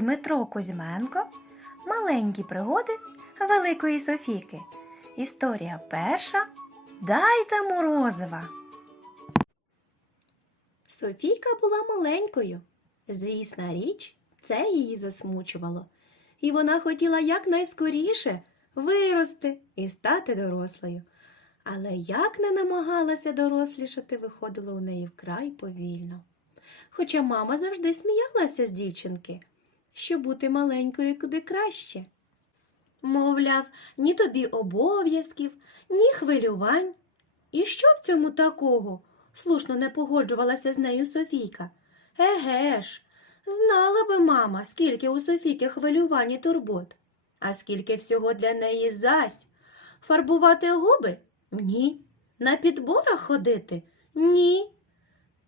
Дмитро Кузьменко Маленькі пригоди Великої Софійки. Історія перша. Дайте морозива. Софійка була маленькою. Звісна річ, це її засмучувало. І вона хотіла якнайскоріше вирости і стати дорослою. Але як не намагалася дорослішати, виходило у неї вкрай повільно. Хоча мама завжди сміялася з дівчинки, що бути маленькою куди краще. Мовляв, ні тобі обов'язків, ні хвилювань. І що в цьому такого? слушно не погоджувалася з нею Софійка. Еге ж, знала би мама, скільки у Софійки хвилювань і турбот, а скільки всього для неї зась. Фарбувати губи? Ні. На підборах ходити? Ні.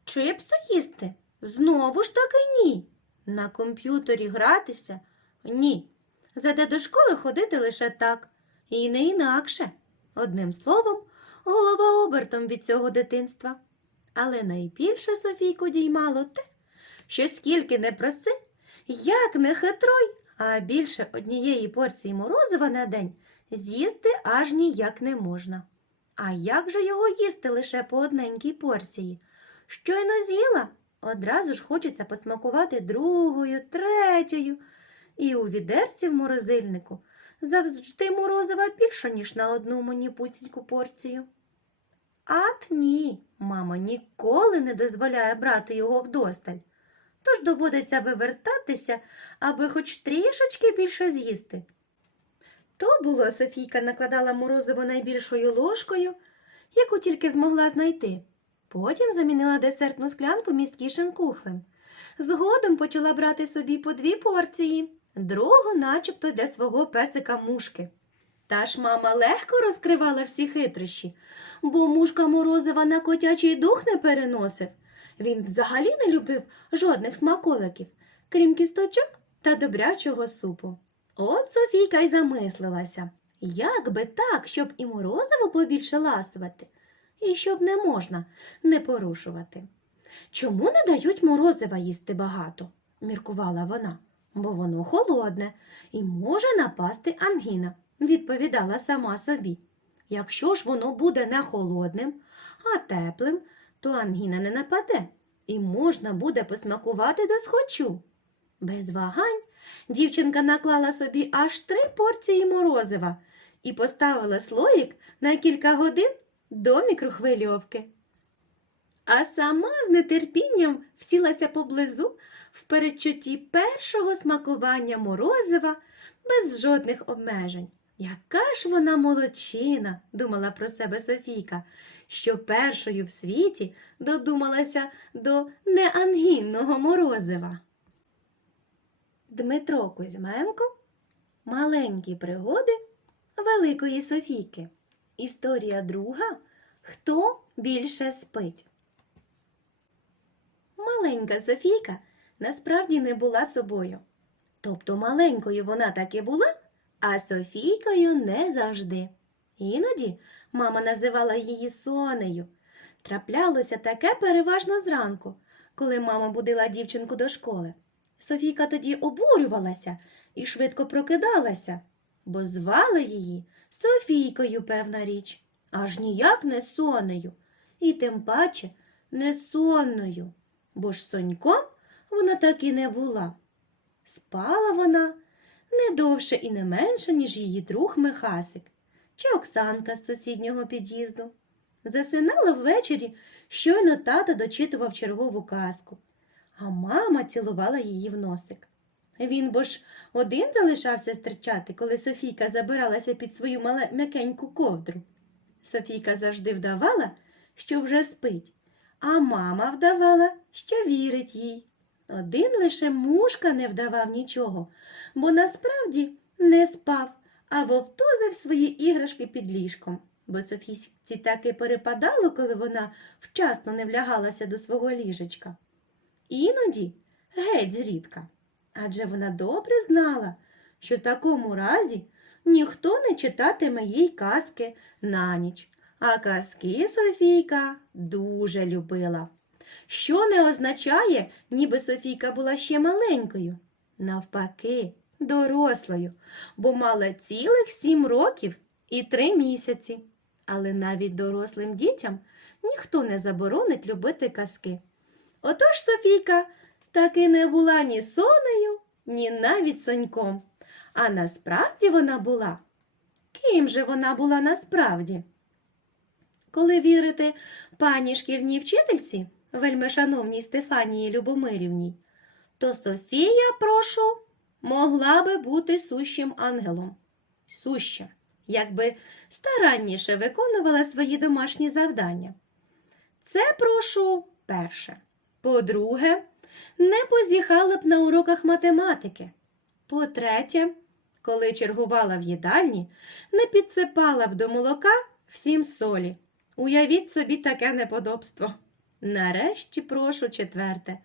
Чипси їсти? Знову ж таки ні. На комп'ютері гратися? Ні. Зате до школи ходити лише так, і не інакше. Одним словом, голова обертом від цього дитинства. Але найбільше Софійку діймало те, що скільки не проси, як не хитруй, а більше однієї порції морозива на день з'їсти аж ніяк не можна. А як же його їсти лише по одненькій порції? Щойно з'їла, одразу ж хочеться посмакувати другою, третьою. І у відерці в морозильнику завжди морозива більше, ніж на одну мені маніпуціньку порцію. Ат ні, мама ніколи не дозволяє брати його вдосталь. Тож доводиться вивертатися, аби хоч трішечки більше з'їсти. То було Софійка накладала морозиво найбільшою ложкою, яку тільки змогла знайти. Потім замінила десертну склянку місткішим кухлем. Згодом почала брати собі по дві порції, другу начебто для свого песика мушки. Та ж мама легко розкривала всі хитрощі, бо мушка морозива на котячий дух не переносив. Він взагалі не любив жодних смаколиків, крім кісточок та добрячого супу. От Софійка й замислилася, як би так, щоб і морозиво побільше ласувати, і щоб не можна не порушувати. Чому не дають морозива їсти багато? міркувала вона, бо воно холодне і може напасти ангіна, відповідала сама собі. Якщо ж воно буде не холодним, а теплим, то ангіна не нападе, і можна буде посмакувати до схочу. Без вагань дівчинка наклала собі аж три порції морозива і поставила слоїк на кілька годин до мікрохвильовки. А сама з нетерпінням всілася поблизу в передчутті першого смакування морозива без жодних обмежень. Яка ж вона молодчина, думала про себе Софійка, що першою в світі додумалася до неангінного морозива. Дмитро Кузьменко Маленькі пригоди Великої Софійки. Історія друга Хто більше спить? Маленька Софійка насправді не була собою. Тобто маленькою вона таки була, а Софійкою не завжди. Іноді мама називала її сонею. Траплялося таке переважно зранку, коли мама будила дівчинку до школи. Софійка тоді обурювалася і швидко прокидалася, бо звали її Софійкою, певна річ, аж ніяк не сонею, і тим паче не сонною, бо ж соньком вона так і не була. Спала вона не довше і не менше, ніж її друг Михасик чи Оксанка з сусіднього під'їзду. Засинала ввечері, щойно тато дочитував чергову казку, а мама цілувала її в носик. Він бо ж один залишався стерчати, коли Софійка забиралася під свою м'якеньку ковдру. Софійка завжди вдавала, що вже спить, а мама вдавала, що вірить їй. Один лише мушка не вдавав нічого, бо насправді не спав, а вовтузив свої іграшки під ліжком. Бо Софійці таки перепадало, коли вона вчасно не влягалася до свого ліжечка. Іноді геть зрідка. Адже вона добре знала, що в такому разі ніхто не читатиме їй казки на ніч, а казки Софійка дуже любила. Що не означає, ніби Софійка була ще маленькою. Навпаки, дорослою, бо мала цілих сім років і три місяці. Але навіть дорослим дітям ніхто не заборонить любити казки. Отож Софійка таки не була ні сонею, ні навіть соньком. А насправді вона була. Ким же вона була насправді? Коли вірити пані шкільній вчительці, вельмишановній Стефанії Любомирівній, то Софія, прошу, могла би бути сущим ангелом. Суща, якби старанніше виконувала свої домашні завдання. Це прошу перше. По-друге, не позіхала б на уроках математики. По-третє, коли чергувала в їдальні, не підсипала б до молока всім солі. Уявіть собі таке неподобство. Нарешті прошу четверте.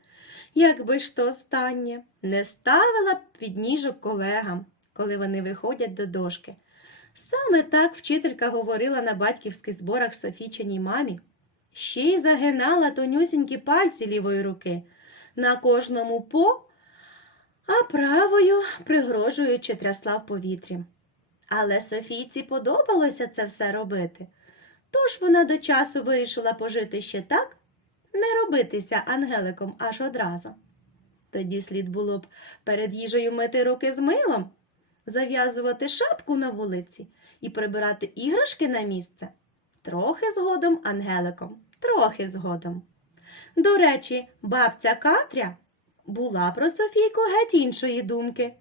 Якби ж то останнє, не ставила б підніжок колегам, коли вони виходять до дошки. Саме так вчителька говорила на батьківських зборах Софійчиній мамі. Ще й загинала тонюсінькі пальці лівої руки, на кожному по, а правою пригрожуючи трясла в повітрі. Але Софійці подобалося це все робити. Тож вона до часу вирішила пожити ще так, не робитися ангеликом аж одразу. Тоді слід було б перед їжею мити руки з милом, зав'язувати шапку на вулиці і прибирати іграшки на місце. Трохи згодом ангеликом, трохи згодом. До речі, бабця Катря була про Софійку геть іншої думки.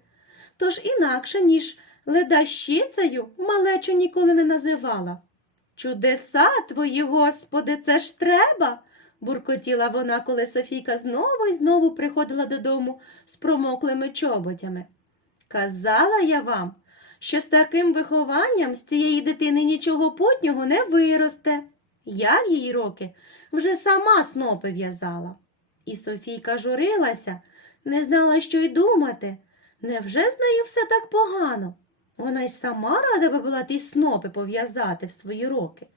Тож інакше, ніж ледащицею, малечу ніколи не називала. Чудеса твої, господи, це ж треба. буркотіла вона, коли Софійка знову і знову приходила додому з промоклими чоботями. Казала я вам, що з таким вихованням з цієї дитини нічого путнього не виросте. Я в її роки вже сама снопи в'язала. І Софійка журилася, не знала, що й думати. Невже з нею все так погано? Вона й сама рада би була ті снопи пов'язати в свої роки.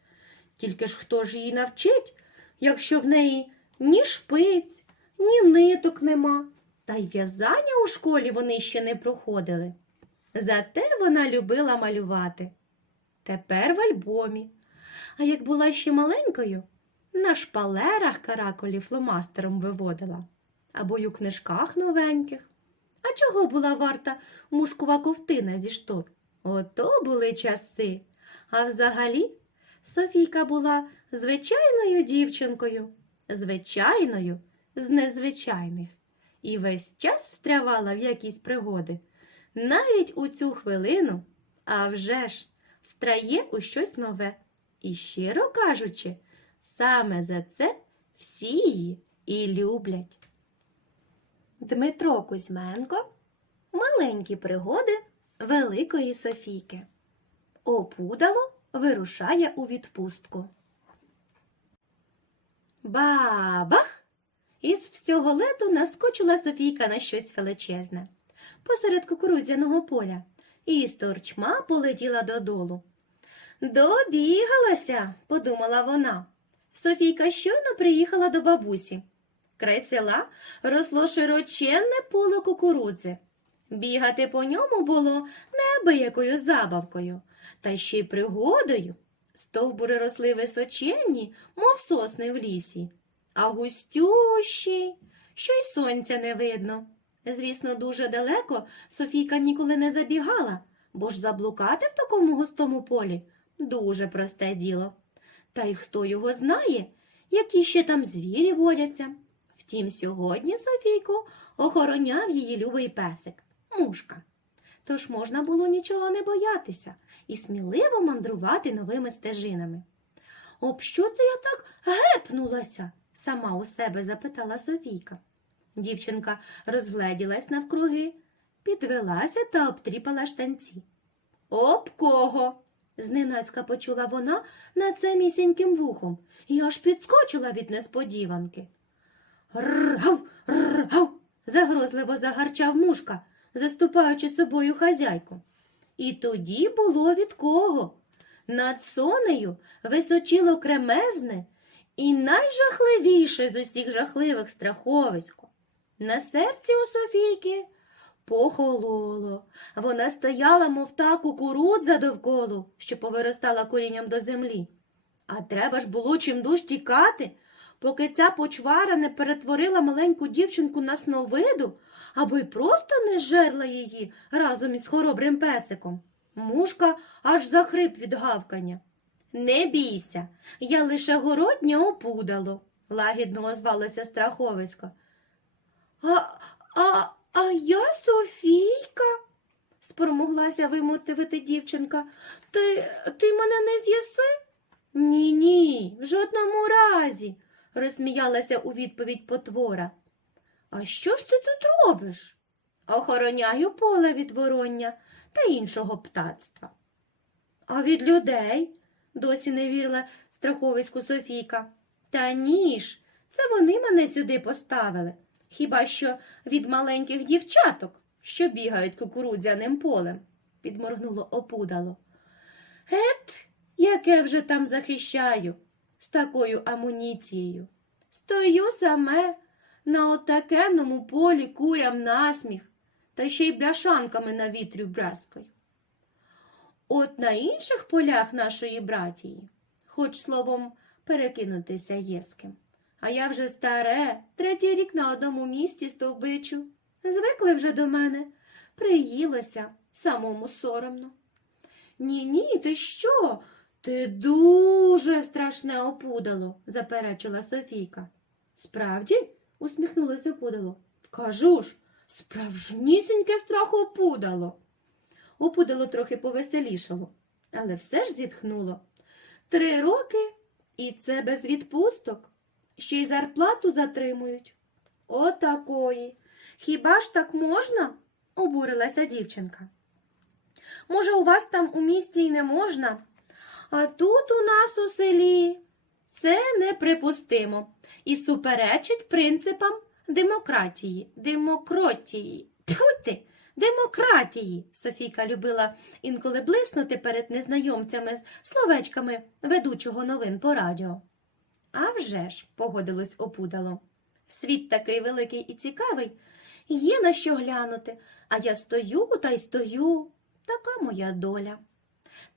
Тільки ж хто ж її навчить, якщо в неї ні шпиць, ні ниток нема, та й в'язання у школі вони ще не проходили. Зате вона любила малювати. Тепер в альбомі. А як була ще маленькою, на шпалерах каракулі фломастером виводила, або й у книжках новеньких. А чого була варта мушкова ковтина зі штор? Ото були часи. А взагалі, Софійка була звичайною дівчинкою, звичайною з незвичайних, і весь час встрявала в якісь пригоди. Навіть у цю хвилину, а вже ж, встрає у щось нове. І, щиро кажучи, саме за це всі її і люблять. Дмитро Кузьменко Маленькі пригоди Великої Софійки. Опудало вирушає у відпустку. Бабах! Із всього лету наскочила Софійка на щось величезне посеред кукурудзяного поля і з торчма полетіла додолу. Добігалася, подумала вона. Софійка щойно приїхала до бабусі. Край села росло широченне поле кукурудзи. Бігати по ньому було неабиякою забавкою, та ще й пригодою. Стовбури росли височенні, мов сосни в лісі, а густющі, що й сонця не видно. Звісно, дуже далеко Софійка ніколи не забігала, бо ж заблукати в такому густому полі дуже просте діло. Та й хто його знає, які ще там звірі водяться. Втім, сьогодні Софійку охороняв її любий песик мушка. Тож можна було нічого не боятися і сміливо мандрувати новими стежинами. Об що це я так гепнулася? сама у себе запитала Софійка. Дівчинка розгледілась навкруги, підвелася та обтріпала штанці. Об кого? Зненацька почула вона над самісіньким вухом і аж підскочила від несподіванки. Ргав, ргав, загрозливо загарчав мушка, заступаючи собою хазяйку. І тоді було від кого. Над сонею височило кремезне і найжахливіше з усіх жахливих страховисько. На серці у Софійки Похололо. Вона стояла, мов та кукурудза довколу, що повиростала корінням до землі. А треба ж було чимдуж тікати, поки ця почвара не перетворила маленьку дівчинку на сновиду, або й просто не жерла її разом із хоробрим песиком. Мушка аж захрип від гавкання. Не бійся, я лише городнє опудало, лагідно озвалося страховисько. А, а я Софійка, спромоглася вимотивити дівчинка. Ти, ти мене не з'їси? Ні, ні, в жодному разі, розсміялася у відповідь потвора. А що ж ти тут робиш? Охороняю поле від вороння та іншого птацтва. А від людей? досі не вірила страховиську Софійка. Та ні ж, це вони мене сюди поставили. Хіба що від маленьких дівчаток, що бігають кукурудзяним полем, підморгнуло опудало. Ет, яке вже там захищаю з такою амуніцією. Стою саме на отакенному полі курям насміх, та ще й бляшанками на вітрю брязкаю. От на інших полях нашої братії, хоч словом перекинутися є з ким. А я вже старе, третій рік на одному місці стовбичу. Звикли вже до мене, приїлося, самому соромно. Ні, ні, ти що? Ти дуже страшне опудало, заперечила Софійка. Справді? усміхнулося опудало. Кажу ж, справжнісіньке страхопудало. Опудало трохи повеселішало, але все ж зітхнуло. Три роки і це без відпусток. Ще й зарплату затримують. Отакої. Хіба ж так можна? обурилася дівчинка. Може, у вас там у місті й не можна, а тут у нас у селі це неприпустимо і суперечить принципам демократії, демократії. Тьфу ти, демократії. Софійка любила інколи блиснути перед незнайомцями словечками ведучого новин по радіо. «А вже ж», – погодилось опудало. Світ такий великий і цікавий, є на що глянути, а я стою та й стою. Така моя доля.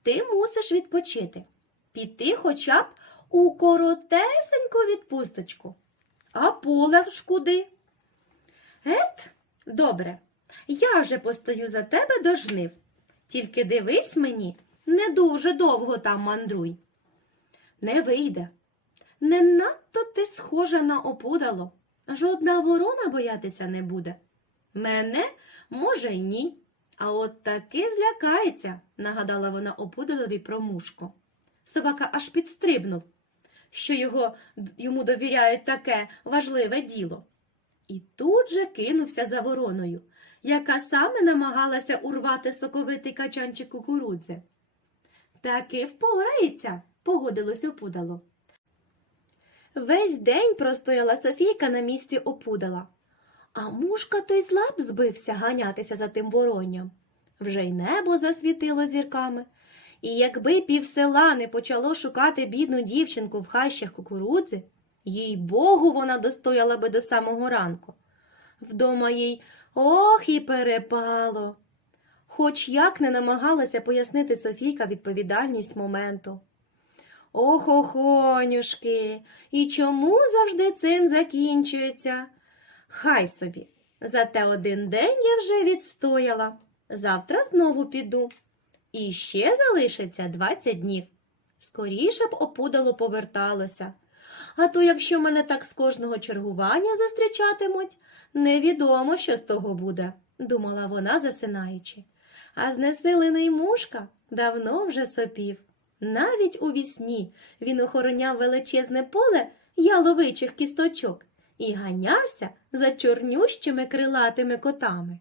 Ти мусиш відпочити, піти хоча б у коротесеньку відпусточку. А поле ж куди? Ет, добре, я вже постою за тебе до жнив. Тільки дивись мені, не дуже довго там мандруй. Не вийде. Не надто ти схожа на опудало. Жодна ворона боятися не буде. Мене, може, й ні. А от таки злякається, нагадала вона опудалові про мушку. Собака аж підстрибнув, що його, йому довіряють таке важливе діло. І тут же кинувся за вороною, яка саме намагалася урвати соковитий качанчик кукурудзи. Таки впорається, погодилось опудало. Весь день простояла Софійка на місці опудала, а мушка той з лап збився ганятися за тим воронням. Вже й небо засвітило зірками, і якби пів села не почало шукати бідну дівчинку в хащах кукурудзи, їй богу, вона достояла би до самого ранку. Вдома їй ох і перепало. Хоч як не намагалася пояснити Софійка відповідальність моменту. Ох, охонюшки, і чому завжди цим закінчується? Хай собі, зате один день я вже відстояла. Завтра знову піду. І ще залишиться двадцять днів. Скоріше б опудало поверталося. А то, якщо мене так з кожного чергування зустрічатимуть, невідомо, що з того буде, думала вона, засинаючи. А знесилений мушка давно вже сопів. Навіть у вісні він охороняв величезне поле яловичих кісточок і ганявся за чорнющими крилатими котами.